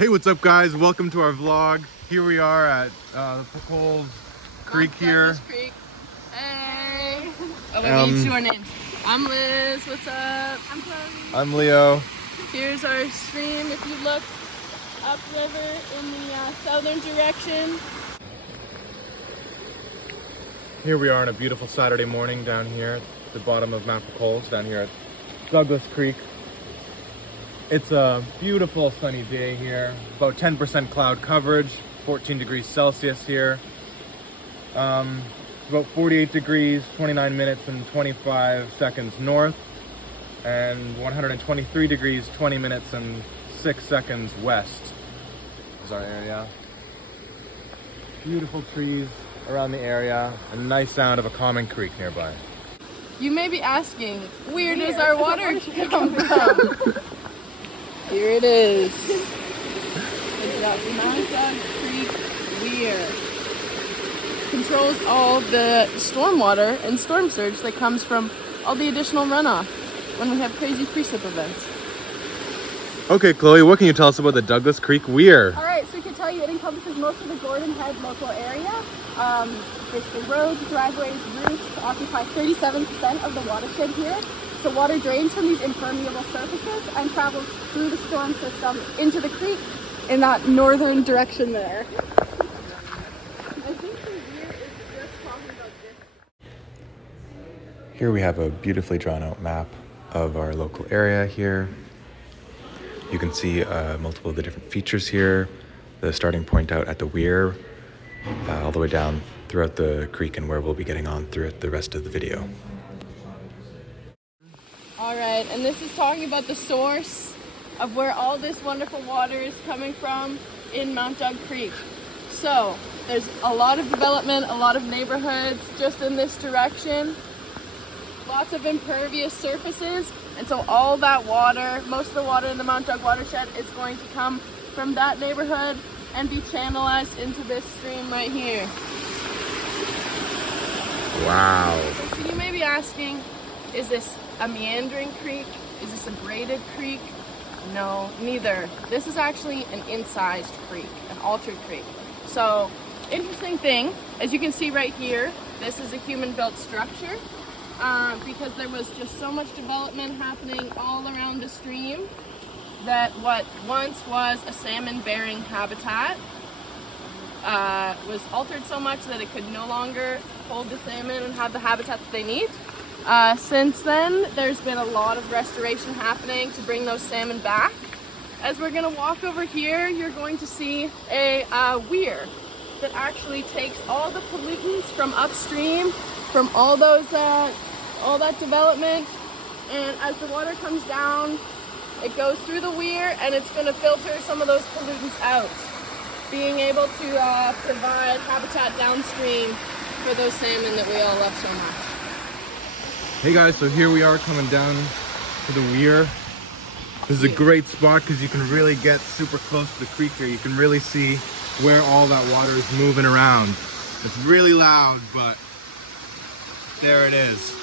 Hey, what's up guys? Welcome to our vlog. Here we are at the Mccleary Creek here. Creek. Hey! Oh, wait, we need to do our names. I'm Liz, what's up? I'm Chloe. I'm Leo. Here's our stream. If you look upriver in the southern direction. Here we are on a beautiful Saturday morning down here at the bottom of Mount Mccleary, down here at Douglas Creek. It's a beautiful sunny day here, about 10% cloud coverage, 14 degrees Celsius here. About 48 degrees, 29 minutes and 25 seconds north, and 123 degrees, 20 minutes and 6 seconds west is our area. Beautiful trees around the area, a nice sound of a common creek nearby. You may be asking, where does our water come from? Here it is. It's got Mount Creek Weir. Controls all the stormwater and storm surge that comes from all the additional runoff when we have crazy precip events. Okay, Chloe, what can you tell us about the Douglas Creek Weir? Alright, so we can tell you it encompasses most of the Gordon Head local area. Basically roads, driveways, roofs occupy 37% of the watershed here. So water drains from these impermeable surfaces and travels through the storm system into the creek in that northern direction there. I think the weir is just talking about this. Here we have a beautifully drawn out map of our local area here. You can see multiple of the different features here, the starting point out at the weir, all the way down throughout the creek and where we'll be getting on throughout the rest of the video. Alright, and this is talking about the source of where all this wonderful water is coming from in Mount Doug Creek. So, there's a lot of development, a lot of neighborhoods just in this direction. Lots of impervious surfaces, and so all that water, most of the water in the Mount Doug watershed is going to come from that neighborhood and be channelized into this stream right here. Wow. So you may be asking, is this a meandering creek? Is this a braided creek? No, neither. This is actually an incised creek, an altered creek. So, interesting thing, as you can see right here, this is a human-built structure because there was just so much development happening all around the stream that what once was a salmon-bearing habitat was altered so much that it could no longer hold the salmon and have the habitat that they need. Since then, there's been a lot of restoration happening to bring those salmon back. As we're going to walk over here, you're going to see a weir that actually takes all the pollutants from upstream, from all that development, and as the water comes down, it goes through the weir and it's going to filter some of those pollutants out, being able to provide habitat downstream for those salmon that we all love so much. Hey guys, so here we are coming down to the weir. This is a great spot because you can really get super close to the creek here. You can really see where all that water is moving around. It's really loud, but there it is.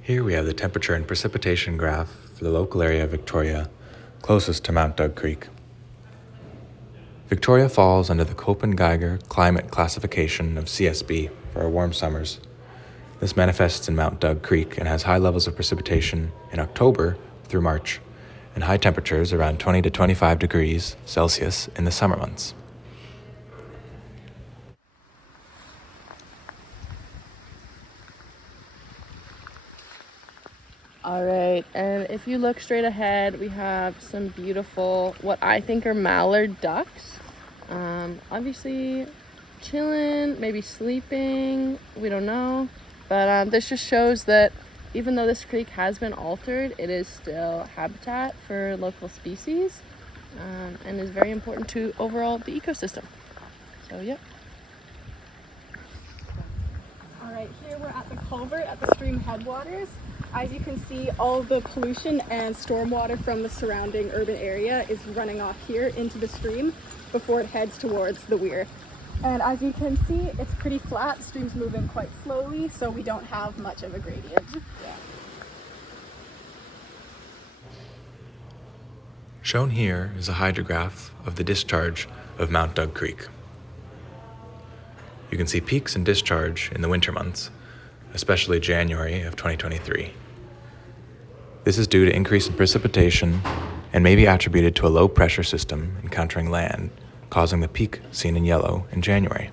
Here we have the temperature and precipitation graph for the local area of Victoria, closest to Mount Doug Creek. Victoria falls under the Köppen-Geiger climate classification of CSB for our warm summers. This manifests in Mount Doug Creek and has high levels of precipitation in October through March, and high temperatures around 20 to 25 degrees Celsius in the summer months. Alright, and if you look straight ahead, we have some beautiful, what I think are mallard ducks. Obviously chilling, maybe sleeping, we don't know. But this just shows that even though this creek has been altered, it is still habitat for local species and is very important to overall the ecosystem. So, yep. Alright, here we're at the culvert at the stream headwaters. As you can see, all the pollution and stormwater from the surrounding urban area is running off here into the stream before it heads towards the weir. And as you can see, it's pretty flat. The stream's moving quite slowly, so we don't have much of a gradient. Shown here is a hydrograph of the discharge of Mount Doug Creek. You can see peaks in discharge in the winter months, especially January of 2023. This is due to increase in precipitation and may be attributed to a low pressure system encountering land, causing the peak seen in yellow in January.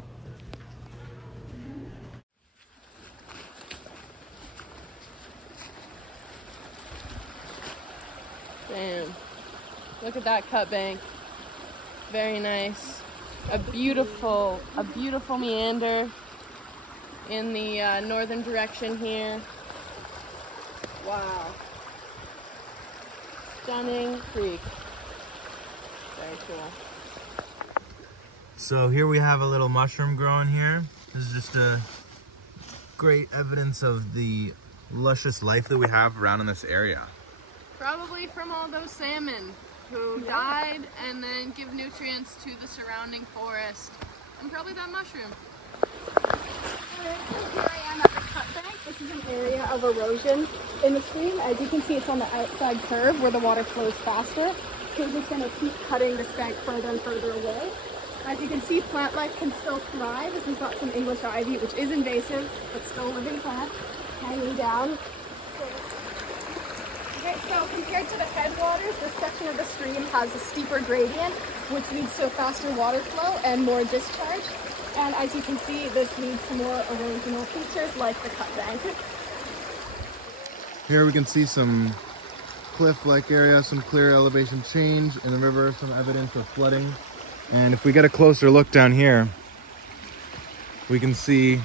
Damn. Look at that cut bank. Very nice. A beautiful meander in the northern direction here. Wow. Stunning creek. Very cool. So here we have a little mushroom growing here. This is just a great evidence of the luscious life that we have around in this area. Probably from all those salmon who died and then give nutrients to the surrounding forest. And probably that mushroom. Here I am at the cut bank. This is an area of erosion in the stream. As you can see, it's on the outside curve where the water flows faster. So we're just going to keep cutting this bank further and further away. As you can see, plant life can still thrive as we've got some English ivy, which is invasive, but still living plant, hanging down. Okay, so compared to the headwaters, this section of the stream has a steeper gradient, which leads to a faster water flow and more discharge. And as you can see, this leads to more erosional features like the cut bank. Here we can see some cliff-like area, some clear elevation change in the river, some evidence of flooding. And if we get a closer look down here, we can see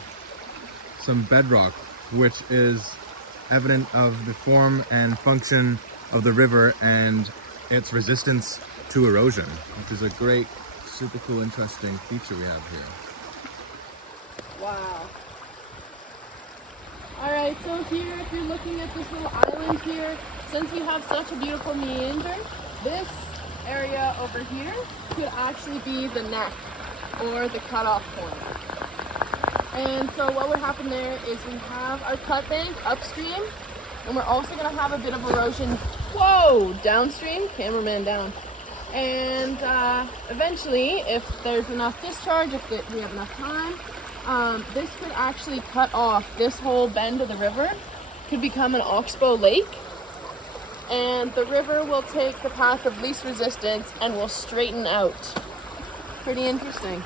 some bedrock, which is evident of the form and function of the river and its resistance to erosion, which is a great, super cool, interesting feature we have here. Wow. Alright, so here, if you're looking at this little island here, since we have such a beautiful meander, this area over here could actually be the neck or the cutoff point. And so what would happen there is we have our cut bank upstream, and we're also going to have a bit of erosion, whoa, downstream, cameraman down. And eventually, if there's enough discharge, if we have enough time, this could actually cut off this whole bend of the river, could become an oxbow lake. And the river will take the path of least resistance and will straighten out. Pretty interesting.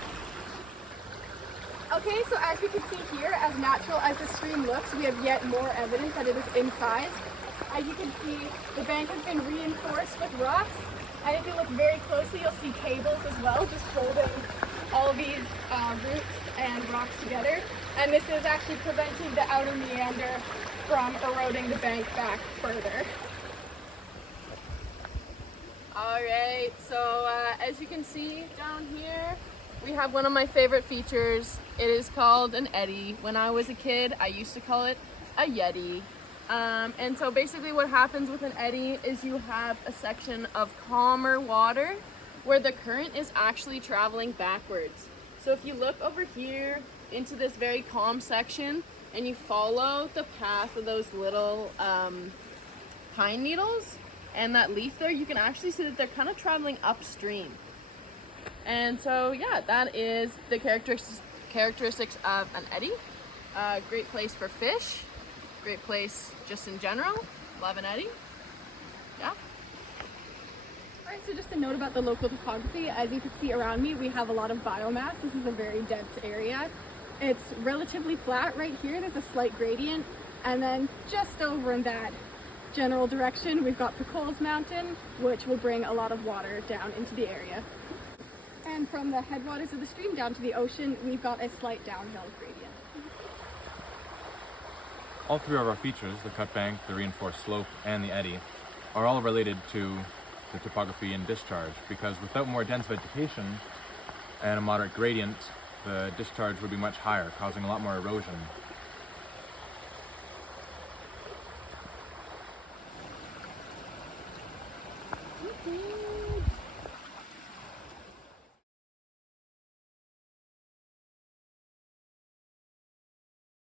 Okay, so as you can see here, as natural as the stream looks, we have yet more evidence that it is incised. As you can see, the bank has been reinforced with rocks. And if you look very closely, you'll see cables as well, just holding all these roots and rocks together. And this is actually preventing the outer meander from eroding the bank back further. Alright, so as you can see down here, we have one of my favorite features. It is called an eddy. When I was a kid, I used to call it a yeti. And so basically what happens with an eddy is you have a section of calmer water where the current is actually traveling backwards. So if you look over here into this very calm section and you follow the path of those little pine needles, and that leaf there, you can actually see that they're kind of traveling upstream. And so yeah, that is the characteristics of an eddy. Great place for fish, great place just in general. Love an eddy. Yeah. Alright, so just a note about the local topography. As you can see around me, we have a lot of biomass. This is a very dense area. It's relatively flat right here. There's a slight gradient. And then just over in that general direction, we've got Picoles Mountain, which will bring a lot of water down into the area. And from the headwaters of the stream down to the ocean, we've got a slight downhill gradient. All three of our features, the cut bank, the reinforced slope, and the eddy, are all related to the topography and discharge, because without more dense vegetation and a moderate gradient, the discharge would be much higher, causing a lot more erosion.